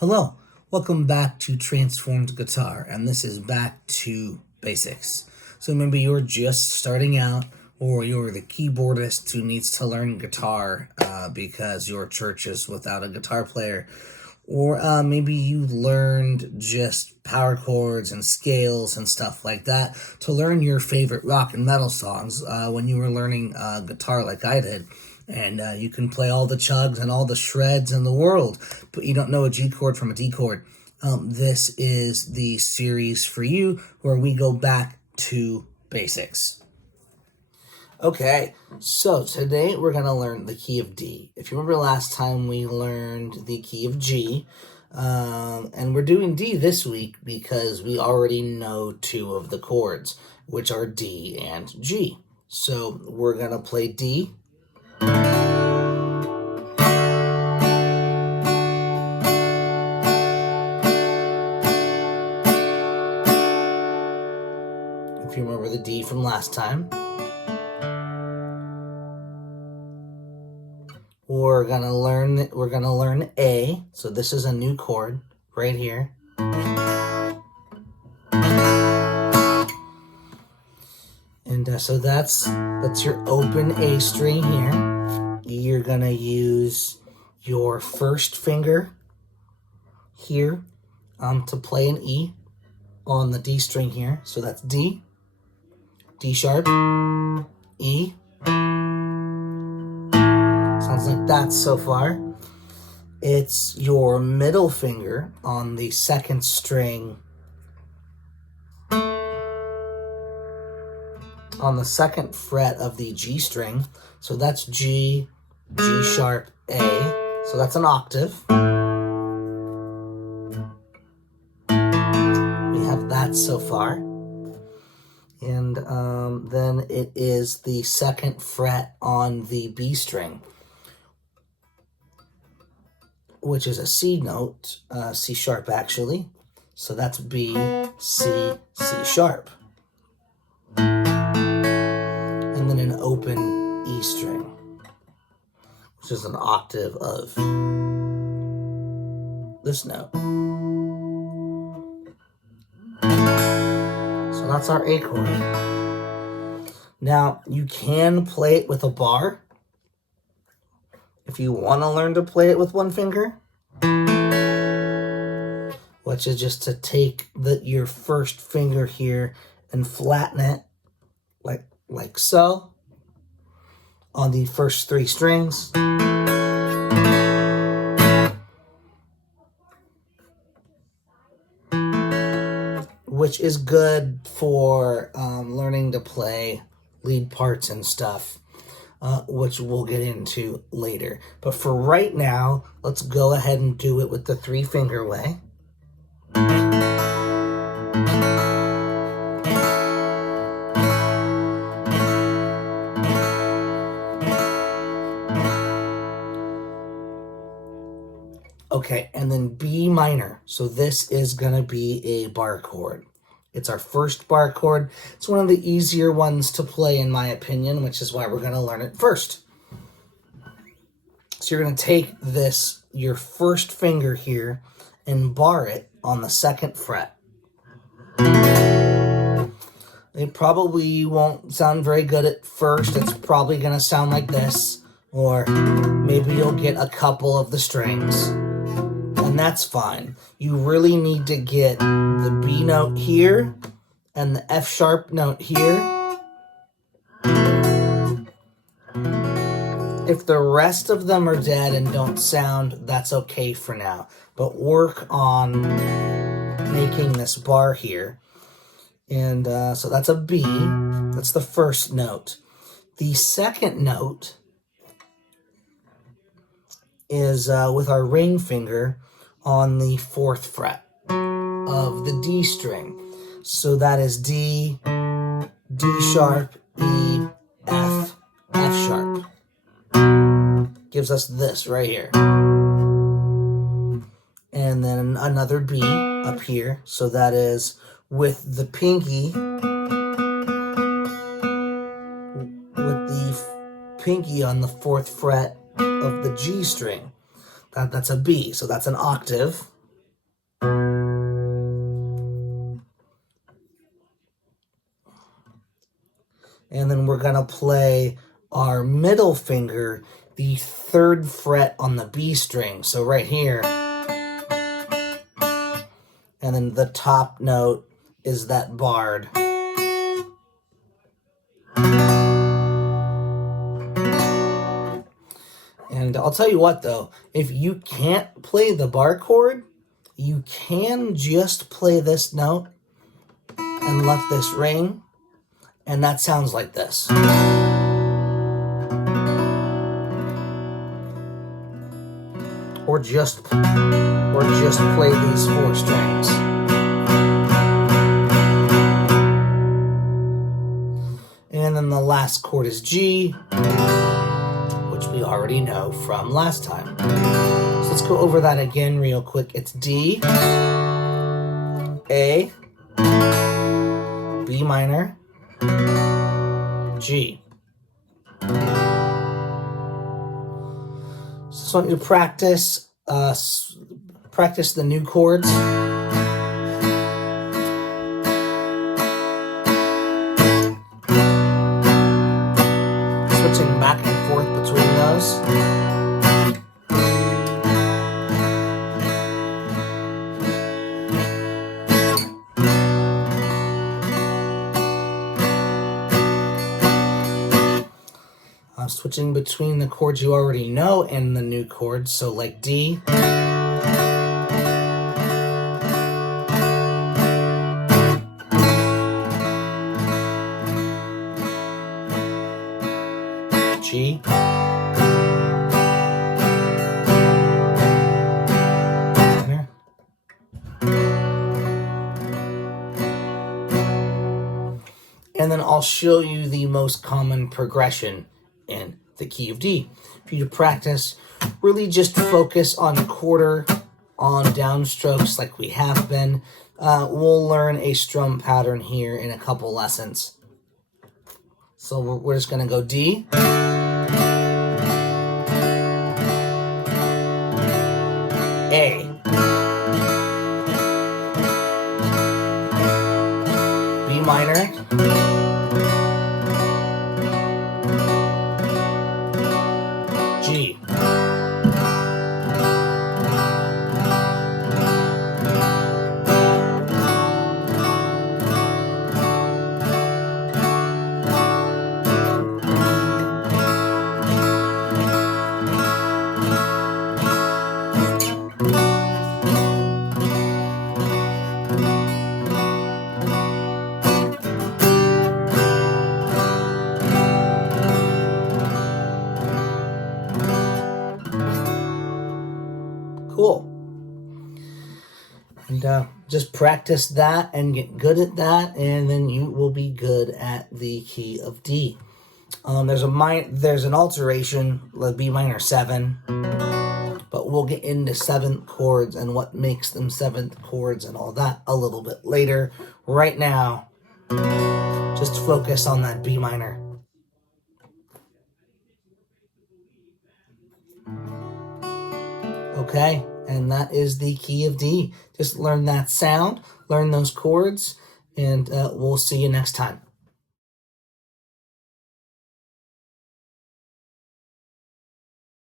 Hello, welcome back to Transformed Guitar, and this is back to basics. So maybe you're just starting out, or you're the keyboardist who needs to learn guitar because your church is without a guitar player, or maybe you learned just power chords and scales and stuff like that to learn your favorite rock and metal songs when you were learning guitar like I did. And you can play all the chugs and all the shreds in the world, but you don't know a G chord from a D chord. This is the series for you where we go back to basics. Okay, so today we're going to learn the key of D. If you remember last time we learned the key of G, and we're doing D this week because we already know two of the chords, which are D and G. So we're going to play D. If you remember the D from last time. We're gonna learn A. So this is a new chord right here. And so that's your open A string here. You're gonna use your first finger here to play an E on the D string here. So that's D, D sharp, E. Sounds like that so far. It's your middle finger on the second string, on the second fret of the G string. So that's G, G sharp, A. So that's an octave. We have that so far. And then it is the second fret on the B string, which is a C note, C sharp actually. So that's B, C, C sharp. And then an open E string, which is an octave of this note. So that's our A chord. Now, you can play it with a bar if you want to learn to play it with one finger, which is just to take your first finger here and flatten it like so on the first three strings. Which is good for learning to play lead parts and stuff, which we'll get into later. But for right now, let's go ahead and do it with the three finger way. Okay, and then B minor. So this is going to be a bar chord. It's our first bar chord. It's one of the easier ones to play, in my opinion, which is why we're going to learn it first. So you're going to take your first finger here, and bar it on the second fret. It probably won't sound very good at first. It's probably going to sound like this, or maybe you'll get a couple of the strings. And that's fine. You really need to get the B note here and the F sharp note here. If the rest of them are dead and don't sound, that's okay for now. But work on making this bar here. And so that's a B. That's the first note. The second note is with our ring finger on the fourth fret of the D string. So that is D, D sharp, E, F, F sharp. Gives us this right here. And then another B up here. So that is with the pinky, on the fourth fret of the G string. That's a B, so that's an octave. gonna play our middle finger, the 3rd fret on the B string. So right here. And then the top note is that barred. And I'll tell you what though, if you can't play the bar chord, you can just play this note and let this ring, and that sounds like this. Or just play these 4 strings. And then the last chord is G, which we already know from last time. So let's go over that again real quick. It's D, A, B minor, G. So I want you to practice the new chords. Switching back and forth between those. Switching between the chords you already know and the new chords, so like D, G, and then I'll show you the most common progression in the key of D. For you to practice, really just focus on quarter, on downstrokes like we have been. We'll learn a strum pattern here in a couple lessons. So we're just gonna go D, A, B minor, G, cool. And just practice that and get good at that, and then you will be good at the key of D. There's an alteration, like B minor 7, but we'll get into 7th chords and what makes them 7th chords and all that a little bit later. Right now, just focus on that B minor. Okay, and that is the key of D. Just learn that sound, learn those chords, and we'll see you next time.